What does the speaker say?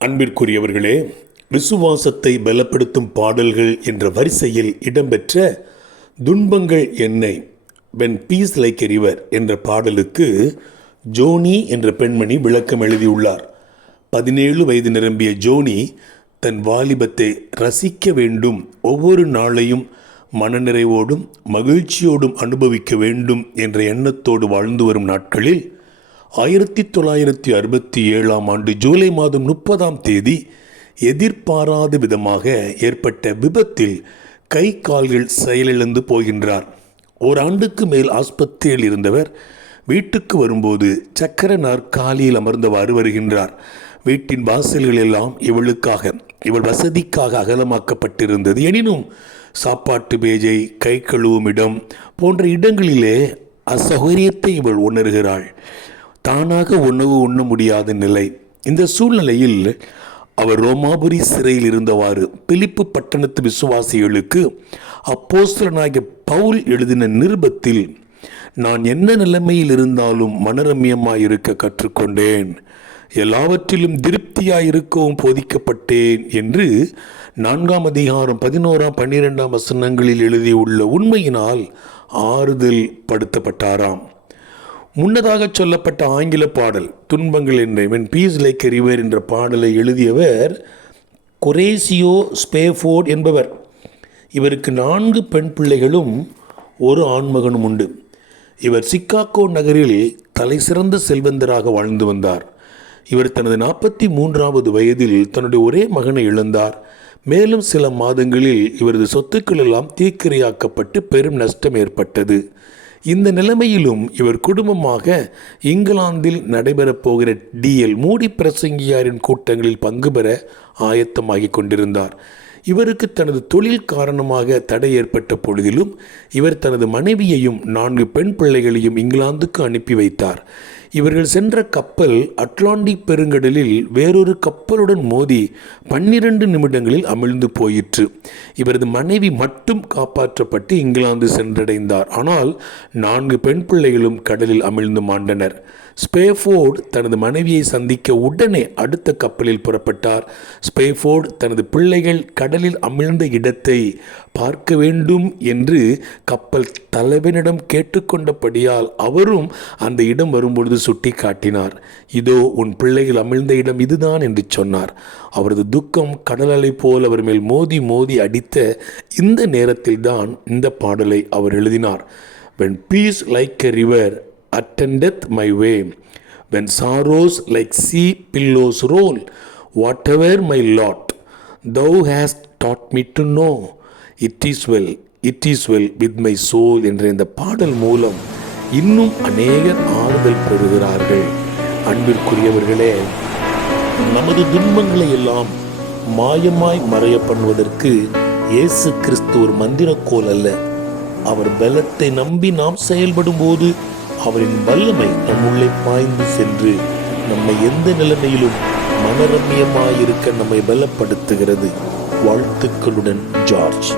அன்பிற்குரியவர்களே விசுவாசத்தை பலப்படுத்தும் பாடல்கள் என்ற வரிசையில் இடம்பெற்ற துன்பங்கள் என்னை வென் பீஸ் லைக் எரிவர் என்ற பாடலுக்கு ஜோனி என்ற பெண்மணி விளக்கம் எழுதியுள்ளார். பதினேழு வயது நிரம்பிய ஜோனி தன் வாலிபத்தை ரசிக்க வேண்டும் ஒவ்வொரு நாளையும் மனநிறைவோடும் மகிழ்ச்சியோடும் அனுபவிக்க வேண்டும் என்ற எண்ணத்தோடு வாழ்ந்து வரும் நாட்களில் ஆயிரத்தி தொள்ளாயிரத்தி அறுபத்தி ஏழாம் ஆண்டு ஜூலை மாதம் முப்பதாம் தேதி எதிர்பாராத விதமாக ஏற்பட்ட விபத்தில் கை கால்கள் செயலிழந்து போகின்றார். ஓராண்டுக்கு மேல் ஆஸ்பத்திரியில் இருந்தவர் வீட்டுக்கு வரும்போது சக்கர நாற்காலியில் அமர்ந்தவாறு வருகின்றார். வீட்டின் வாசல்கள் எல்லாம் இவளுக்காக இவள் வசதிக்காக அகலமாக்கப்பட்டிருந்தது. எனினும் சாப்பாட்டு மேஜை கை கழுவும் இடம் போன்ற இடங்களிலே அசௌகரியத்தை இவள் உணர்கிறாள். தானாக உணவு உண்ண முடியாத நிலை. இந்த சூழ்நிலையில் அவர் ரோமாபுரி சிறையில் இருந்தவாறு பிலிப்பு பட்டணத்து விசுவாசிகளுக்கு அப்போஸ்தலனாகிய பவுல் எழுதின நிருபத்தில் நான் என்ன நிலைமையில் இருந்தாலும் மனரம்யமாய் இருக்க கற்றுக்கொண்டேன். எல்லாவற்றிலும் திருப்தியாக இருக்கவும் போதிக்கப்பட்டேன் என்று நான்காம் அதிகாரம் பதினோராம் பன்னிரெண்டாம் வசனங்களில் எழுதியுள்ள உண்மையினால் ஆறுதல் படுத்தப்பட்டாராம். முன்னதாக சொல்லப்பட்ட ஆங்கில பாடல் துன்பங்கள் என்ற வென் பீஸ் லைக் ரிவர் என்ற பாடலை எழுதியவர் கொரேசியோ ஸ்பேஃபோர்ட் என்பவர். இவருக்கு நான்கு பெண் பிள்ளைகளும் ஒரு ஆண்மகனும் உண்டு. இவர் சிக்காகோ நகரில் தலை சிறந்த செல்வந்தராக வாழ்ந்து வந்தார். இவர் தனது நாற்பத்தி மூன்றாவது வயதில் தன்னுடைய ஒரே மகனை இழந்தார். மேலும் சில மாதங்களில் இவரது சொத்துக்கள் எல்லாம் தீக்கிரையாக்கப்பட்டு பெரும் நஷ்டம் ஏற்பட்டது. இந்த நிலைமையிலும் இவர் குடும்பமாக இங்கிலாந்தில் நடைபெறப் போகிற டிஎல் மூடி பிரசங்கியாரின் கூட்டங்களில் பங்கு பெற ஆயத்தமாகி கொண்டிருந்தார். இவருக்கு தனது தொழில் காரணமாக தடை ஏற்பட்ட பொழுதிலும் இவர் தனது மனைவியையும் நான்கு பெண் பிள்ளைகளையும் இங்கிலாந்துக்கு அனுப்பி வைத்தார். இவர்கள் சென்ற கப்பல் அட்லாண்டிக் பெருங்கடலில் வேறொரு கப்பலுடன் மோதி பன்னிரண்டு நிமிடங்களில் அமிழ்ந்து போயிற்று. இவரது மனைவி மட்டும் காப்பாற்றப்பட்டு இங்கிலாந்து சென்றடைந்தார். ஆனால் நான்கு பெண் பிள்ளைகளும் கடலில் அமிழ்ந்து மாண்டனர். ஸ்பேஃபோர்ட் தனது மனைவியை சந்திக்க உடனே அடுத்த கப்பலில் புறப்பட்டார். ஸ்பேஃபோர்டு தனது பிள்ளைகள் கடலில் அமிழ்ந்த இடத்தை பார்க்க வேண்டும் என்று கப்பல் தலைவனிடம் கேட்டுக்கொண்டபடியால் அவரும் அந்த இடம் வரும்பொழுது சுட்டி காட்டினார் இதோ உன் பிள்ளைகள் அமிழ்ந்த இடம் இதுதான் என்று சொன்னார். அவரது துக்கம் கடலலை போல் அவர் மேல் மோதி மோதி அடித்த இந்த நேரத்தில் தான் இந்த பாடலை அவர் எழுதினார். When peace like a river attendeth my way when sorrows like sea billows roll whatever my lot thou hast taught me to know it is well it is well with my soul என்ற இந்த பாடல் மூலம் இன்னும் அநேகர் ஆறுதல் பெறுகிறார்கள். அன்பிற்குரியவர்களே நமது துன்பங்களை எல்லாம் மாயமாய் மறைய பண்ணுவதற்கு இயேசு கிறிஸ்து ஒரு மந்திரக்கோல் அல்ல. அவர் பலத்தை நம்பி நாம் செயல்படும் போது அவரின் வல்லமை நம்முள்ளே பாய்ந்து சென்று நம்மை எந்த நிலைமையிலும் மனரம்யமாயிருக்க நம்மை பலப்படுத்துகிறது. வாழ்த்துக்களுடன் ஜார்ஜ்.